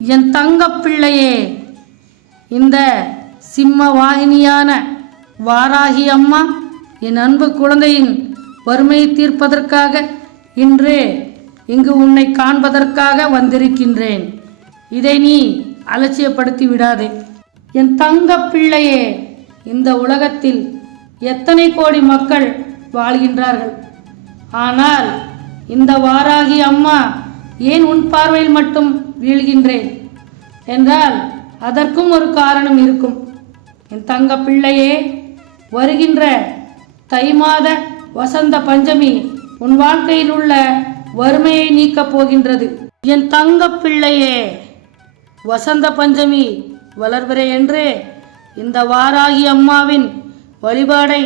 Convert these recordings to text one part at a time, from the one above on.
என் தங்க பிள்ளையே இந்த சிம்ம வாகினியான வாராகி அம்மா என் அன்பு குழந்தையின் வறுமையை தீர்ப்பதற்காக இன்று இங்கு உன்னை காண்பதற்காக வந்திருக்கின்றேன். இதை நீ அலட்சியப்படுத்தி விடாதே. என் தங்க பிள்ளையே இந்த உலகத்தில் எத்தனை கோடி மக்கள் வாழ்கின்றார்கள். ஆனால் இந்த வாராகி அம்மா ஏன் உன் பார்வையில் மட்டும் வீழ்கின்றேன்? என்றால் அதற்கும் ஒரு காரணம் இருக்கும். என் தங்க பிள்ளையே வருகின்ற தை மாத வசந்த பஞ்சமி உன் வாழ்க்கையில் உள்ள வறுமையை நீக்கப் போகின்றது. என் தங்க பிள்ளையே வசந்த பஞ்சமி வளர்வரே என்று இந்த வாராகி அம்மாவின் வழிபாடை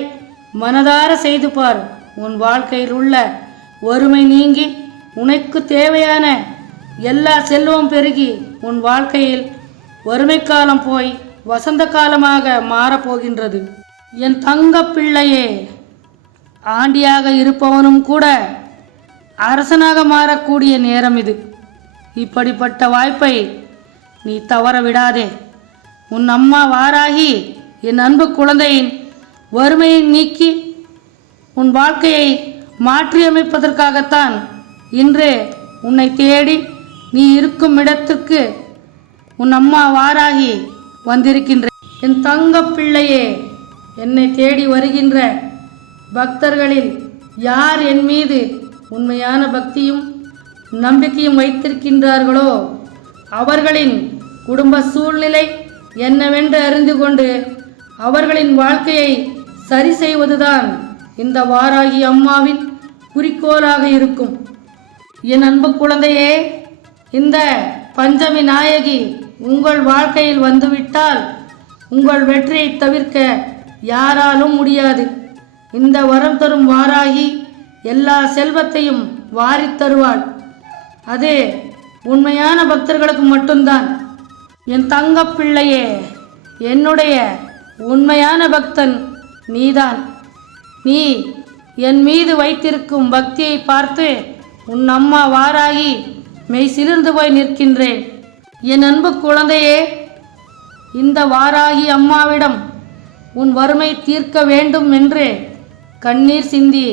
மனதார செய்து பார். உன் வாழ்க்கையில் உள்ள வறுமை நீங்கி உனக்கு தேவையான எல்லா செல்வம் பெருகி உன் வாழ்க்கையில் வறுமை காலம் போய் வசந்த காலமாக மாறப்போகின்றது. என் தங்க பிள்ளையே ஆண்டியாக இருப்பவனும் கூட அரசனாக மாறக்கூடிய நேரம் இது. இப்படிப்பட்ட வாய்ப்பை நீ தவற விடாதே. உன் அம்மா வாராகி என் அன்பு குழந்தையின் வறுமையை நீக்கி உன் வாழ்க்கையை மாற்றியமைப்பதற்காகத்தான் இன்றே உன்னை தேடி நீ இருக்கும் இடத்திற்கு உன் அம்மா வாராகி வந்திருக்கின்ற என் தங்க பிள்ளையே என்னை தேடி வருகின்ற பக்தர்களில் யார் என் மீது உண்மையான பக்தியும் நம்பிக்கையும் வைத்திருக்கின்றார்களோ அவர்களின் குடும்ப சூழ்நிலை என்னவென்று அறிந்து கொண்டு அவர்களின் வாழ்க்கையை சரி செய்வதுதான் இந்த வாராகி அம்மாவின் குறிக்கோளாக இருக்கும். என் அன்பு குழந்தையே இந்த பஞ்சமி நாயகி உங்கள் வாழ்க்கையில் வந்துவிட்டால் உங்கள் வெற்றியை தவிர்க்க யாராலும் முடியாது. இந்த வரம் தரும் வாராகி எல்லா செல்வத்தையும் வாரித் தருவாள். அது உண்மையான பக்தர்களுக்கு மட்டும்தான். என் தங்க பிள்ளையே என்னுடைய உண்மையான பக்தன் நீதான். நீ என் மீது வைத்திருக்கும் பக்தியை பார்த்து உன் அம்மா வாராகி மெய் சிலிர்ந்து போய் நிற்கின்றேன். என் அன்பு குழந்தையே இந்த வாராகி அம்மாவிடம் உன் வறுமை தீர்க்க வேண்டும் என்று கண்ணீர் சிந்தி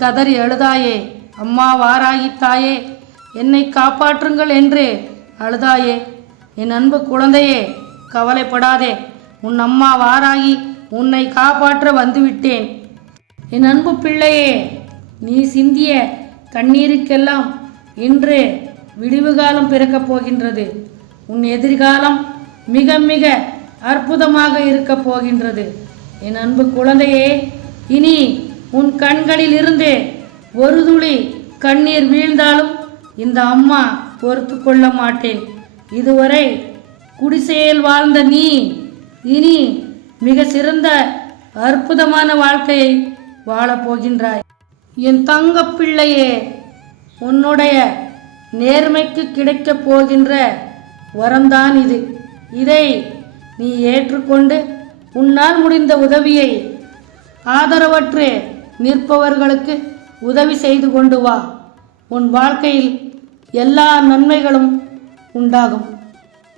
கதறி அழுதாயே அம்மா வாராகி தாயே என்னை காப்பாற்றுங்கள் என்று அழுதாயே. என் அன்பு குழந்தையே கவலைப்படாதே உன் அம்மா வாராகி உன்னை காப்பாற்ற வந்துவிட்டேன். என் அன்பு பிள்ளையே நீ சிந்திய கண்ணீருக்கெல்லாம் இன்று விடிவு காலம் பிறக்கப் போகின்றது. உன் எதிர்காலம் மிக மிக அற்புதமாக இருக்கப் போகின்றது. என் அன்பு குழந்தையே இனி உன் கண்களில் இருந்தே ஒரு துளி கண்ணீர் வீழ்ந்தாலும் இந்த அம்மா பொறுத்து கொள்ள மாட்டேன். இதுவரை குடிசையில் வாழ்ந்த நீ இனி மிக சிறந்த அற்புதமான வாழ்க்கையை வாழப் போகின்றாய். என் தங்க பிள்ளையே உன்னுடைய நேர்மைக்கு கிடைக்கப் போகின்ற வரம்தான் இது. இதை நீ ஏற்றுக்கொண்டு உன்னால் முடிந்த உதவியை ஆதரவற்று நிற்பவர்களுக்கு உதவி செய்து கொண்டு வா. உன் வாழ்க்கையில் எல்லா நன்மைகளும் உண்டாகும்.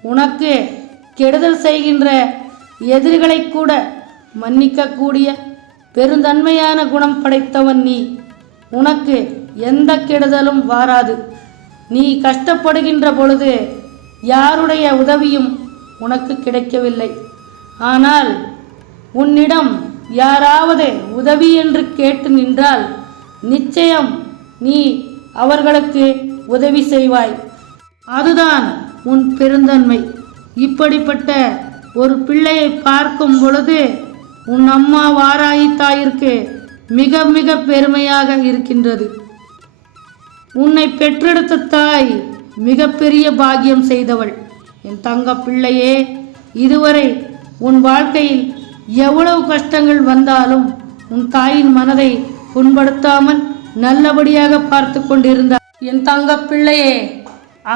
உனக்கு கெடுதல் செய்கின்ற எதிரிகளை கூட மன்னிக்கக்கூடிய பெருந்தன்மையான குணம் படைத்தவன் நீ. உனக்கு எந்த கெடுதலும் வாராது. நீ கஷ்டப்படுகின்ற பொழுது யாருடைய உதவியும் உனக்கு கிடைக்கவில்லை. ஆனால் உன்னிடம் யாராவது உதவி என்று கேட்டு நின்றால் நிச்சயம் நீ அவர்களுக்கு உதவி செய்வாய். அதுதான் உன் பெருந்தன்மை. இப்படிப்பட்ட ஒரு பிள்ளையை பார்க்கும் பொழுது உன் அம்மா வாராயி தாயிற்கு மிக மிக பெருமையாக இருக்கின்றது. உன்னை பெற்றெடுத்த தாய் மிகப்பெரிய பாக்கியம் செய்தவள். என் தங்க பிள்ளையே இதுவரை உன் வாழ்க்கையில் எவ்வளவு கஷ்டங்கள் வந்தாலும் உன் தாயின் மனதை புண்படுத்தாமல் நல்லபடியாக பார்த்து கொண்டிருந்தார் என் தங்க பிள்ளையே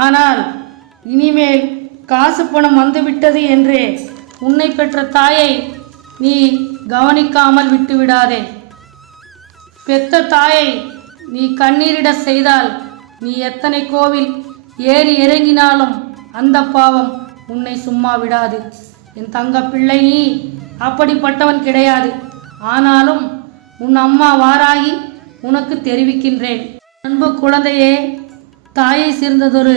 ஆனால் இனிமேல் காசு பணம் வந்துவிட்டது என்றே உன்னை பெற்ற தாயை நீ கவனிக்காமல் விட்டுவிடாதே. பெத்த தாயை நீ கண்ணீரிட செய்தால் நீ எத்தனை கோவில் ஏறி இறங்கினாலும் அந்த பாவம் உன்னை சும்மா விடாது. என் தங்க பிள்ளை நீ அப்படிப்பட்டவன் கிடையாது. ஆனாலும் உன் அம்மா வாராகி உனக்கு தெரிவிக்கின்றேன். அன்பு குழந்தையே தாயை சேர்ந்ததொரு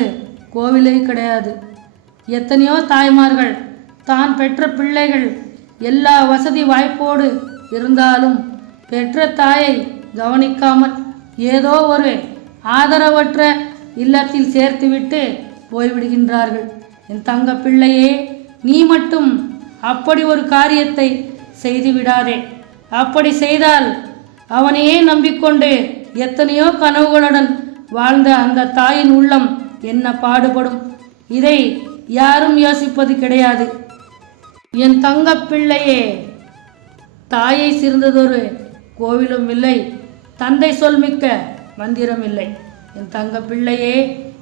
கோவிலே கிடையாது. எத்தனையோ தாய்மார்கள் தான் பெற்ற பிள்ளைகள் எல்லா வசதி வாய்ப்போடு இருந்தாலும் பெற்ற தாயை கவனிக்காமல் ஏதோ ஒரு ஆதரவற்ற இல்லத்தில் சேர்த்துவிட்டு போய்விடுகின்றார்கள். என் தங்க பிள்ளையே நீ மட்டும் அப்படி ஒரு காரியத்தை செய்து விடாதே அப்படி செய்தால் அவனையே நம்பிக்கொண்டு எத்தனையோ கனவுகளுடன் வாழ்ந்த அந்த தாயின் உள்ளம் என்ன பாடுபடும்? இதை யாரும் யோசிப்பது கிடையாது. என் தங்க பிள்ளையே தாயை சிறந்ததொரு கோவிலும் இல்லை. தந்தை சொல்மிக்க மந்திரம் இல்லை. என் தங்க பிள்ளையே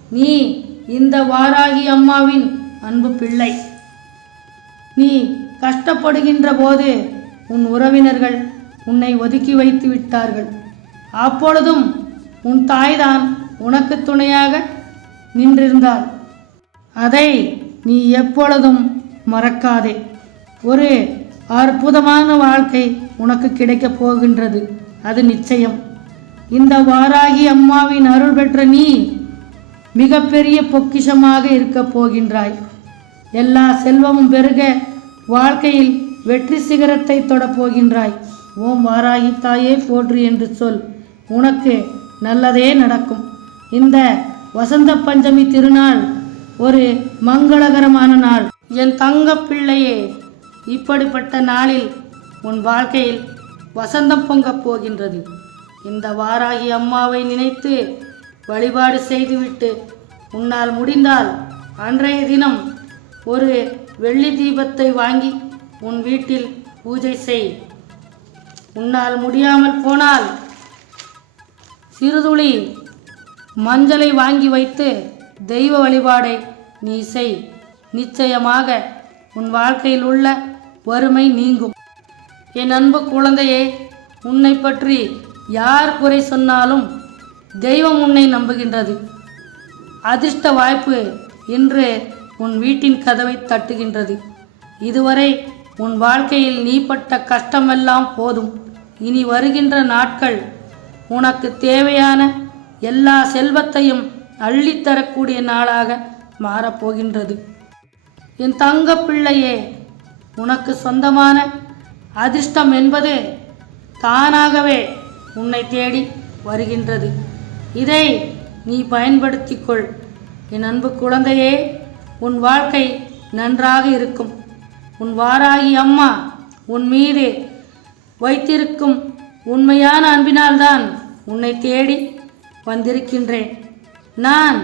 நீ இந்த வாராகி அம்மாவின் அன்பு பிள்ளை. நீ கஷ்டப்படுகின்ற போது உன் உறவினர்கள் உன்னை ஒதுக்கி வைத்து விட்டார்கள். அப்பொழுதும் உன் தாய்தான் உனக்கு துணையாக நின்றிருந்தாள். அதை நீ எப்பொழுதும் மறக்காதே. ஒரு அற்புதமான வாழ்க்கை உனக்கு கிடைக்கப் போகின்றது. அது நிச்சயம். இந்த வாராகி அம்மாவின் அருள் பெற்ற நீ மிகப்பெரிய பொக்கிஷமாக இருக்கப் போகின்றாய். எல்லா செல்வமும் பெருக வாழ்க்கையில் வெற்றி சிகரத்தை தொடப் போகின்றாய். ஓம் வாராகி தாயே போற்று என்று சொல். உனக்கு நல்லதே நடக்கும். இந்த வசந்த பஞ்சமி திருநாள் ஒரு மங்களகரமான நாள். என் தங்க பிள்ளையே இப்படிப்பட்ட நாளில் உன் வாழ்க்கையில் வசந்தம் பொங்கப் போகின்றது. இந்த வாராகி அம்மாவை நினைத்து வழிபாடு செய்துவிட்டு உன்னால் முடிந்தால் அன்றைய தினம் ஒரு வெள்ளி தீபத்தை வாங்கி உன் வீட்டில் பூஜை செய். உன்னால் முடியாமல் போனால் சிறுதுளி மஞ்சளை வாங்கி வைத்து தெய்வ வழிபாடை நீ செய். நிச்சயமாக உன் வாழ்க்கையில் உள்ள வறுமை நீங்கும். என் அன்பு குழந்தையே உன்னை பற்றி யார் குறை சொன்னாலும் தெய்வம் உன்னை நம்புகின்றது. அதிர்ஷ்ட வாய்ப்பு இன்று உன் வீட்டின் கதவை தட்டுகின்றது. இதுவரை உன் வாழ்க்கையில் நீ பட்ட கஷ்டமெல்லாம் போதும். இனி வருகின்ற நாட்கள் உனக்கு தேவையான எல்லா செல்வத்தையும் அள்ளித்தரக்கூடிய நாளாக மாறப்போகின்றது. என் தங்க பிள்ளையே உனக்கு சொந்தமான அதிர்ஷ்டம் என்பது தானாகவே உன்னை தேடி வருகின்றது. இதை நீ பயன்படுத்திக்கொள். என் அன்பு குழந்தையே உன் வாழ்க்கை நன்றாக இருக்கும். உன் வாராகி அம்மா உன் மீது வைத்திருக்கும் உண்மையான அன்பினால்தான் உன்னை தேடி வந்திருக்கின்றேன். நான்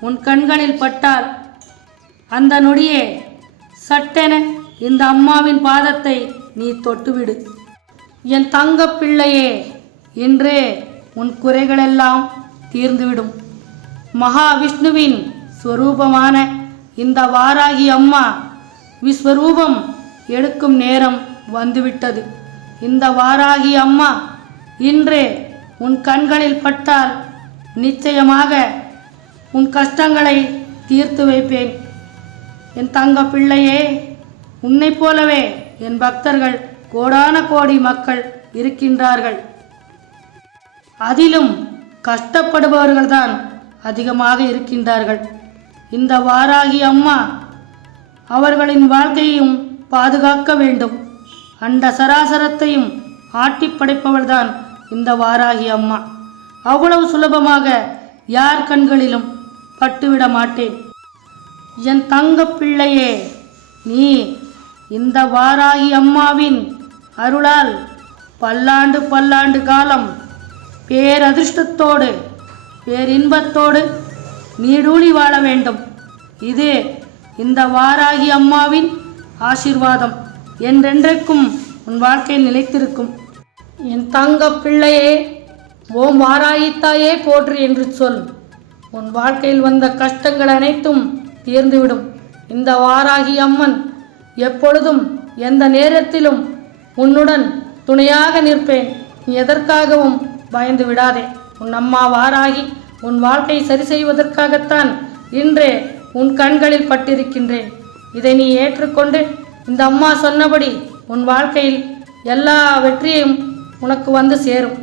உன் கண்களில் பட்டால் அந்த நொடியே சட்டென இந்த அம்மாவின் பாதத்தை நீ தொட்டுவிடு. என் தங்க பிள்ளையே இன்றே உன் குறைகளெல்லாம் தீர்ந்துவிடும். மகாவிஷ்ணுவின் ஸ்வரூபமான இந்த வாராகி அம்மா விஸ்வரூபம் எடுக்கும் நேரம் வந்துவிட்டது. இந்த வாராகி அம்மா இன்றே உன் கண்களில் பட்டால் நிச்சயமாக உன் கஷ்டங்களை தீர்த்து வைப்பேன். என் தங்க பிள்ளையே உன்னைப் போலவே என் பக்தர்கள் கோடான கோடி மக்கள் இருக்கின்றார்கள். அதிலும் கஷ்டப்படுபவர்கள்தான் அதிகமாக இருக்கின்றார்கள். இந்த வாராகி அம்மா அவர்களின் வாழ்க்கையையும் பாதுகாக்க வேண்டும். அண்ட சராசரத்தையும் ஆட்டி படைப்பவள்தான் இந்த வாராகி அம்மா. அவ்வளவு சுலபமாக யார் கண்களிலும் பட்டுவிட மாட்டேன் என் தங்க பிள்ளையே நீ இந்த வாராகி அம்மாவின் அருளால் பல்லாண்டு பல்லாண்டு காலம் பேரதிர்ஷ்டத்தோடு பேரின்பத்தோடு நீடூழி வாழ வேண்டும். இது இந்த வாராகி அம்மாவின் ஆசீர்வாதம் என்றென்றைக்கும் உன் வாழ்க்கை நிலைத்திருக்கும். என் தங்க பிள்ளையே ஓம் வாராயித்தாயே போற்று என்று சொல். உன் வாழ்க்கையில் வந்த கஷ்டங்கள் அனைத்தும் தீர்ந்துவிடும். இந்த வாராகி அம்மன் எப்பொழுதும் எந்த நேரத்திலும் உன்னுடன் துணையாக நிற்பேன். நீ எதற்காகவும் பயந்து விடாதே. உன் அம்மா வாராகி உன் வாழ்க்கை சரி செய்வதற்காகத்தான் இன்றே உன் கண்களில் பட்டிருக்கின்றேன். இதை நீ ஏற்றுக்கொண்டு இந்த அம்மா சொன்னபடி உன் வாழ்க்கையில் எல்லா வெற்றியும் உனக்கு வந்து சேரும்.